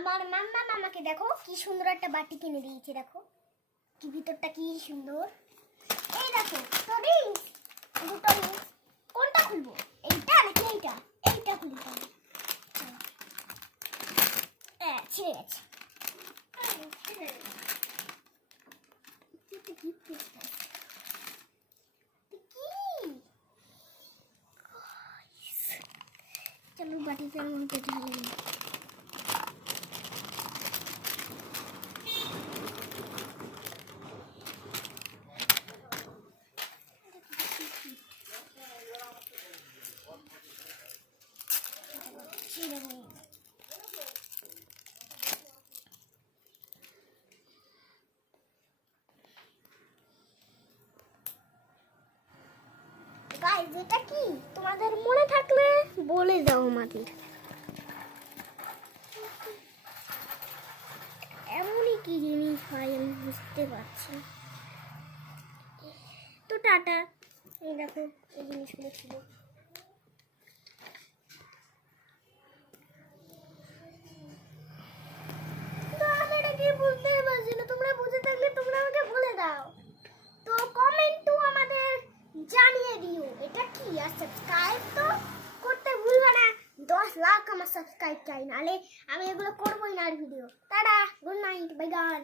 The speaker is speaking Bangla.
আমার মাম্মা মামাকে দেখো কি সুন্দর একটা বাটি কিনে দিয়েছে, দেখো কি ভিতরটা কি সুন্দর। এই দেখো টরিংস, দুটো রিংস। কোনটা খুলবো, এইটা নাকি এইটা? এইটা খুলি তাহলে। ছিঁড়ে গেছে। চলো বাটিটার মধ্যে ঢালে নিই। গাইস এটা কি তোমাদের মনে থাকলে বলে দাও আমাদের। এমনই কি জিনিস হয় আমি বুঝতে পারছি। তো টাটা। এই দেখো এই জিনিসগুলো ছিল। তো আমি এটা কি বুঝতেই পারছি না, তোমরা বুঝে থাকলে তোমরা আমাকে বলে দাও। তো কমেন্টও আমাদের জানিয়ে দিও এটা কি। আর সাবস্ক্রাইব তো করতে ভুলবে না। 10 লাখ আমার সাবস্ক্রাইব চাই, নাহলে আমি এগুলো করবোই না আর video. Ta ta, good night, bye by.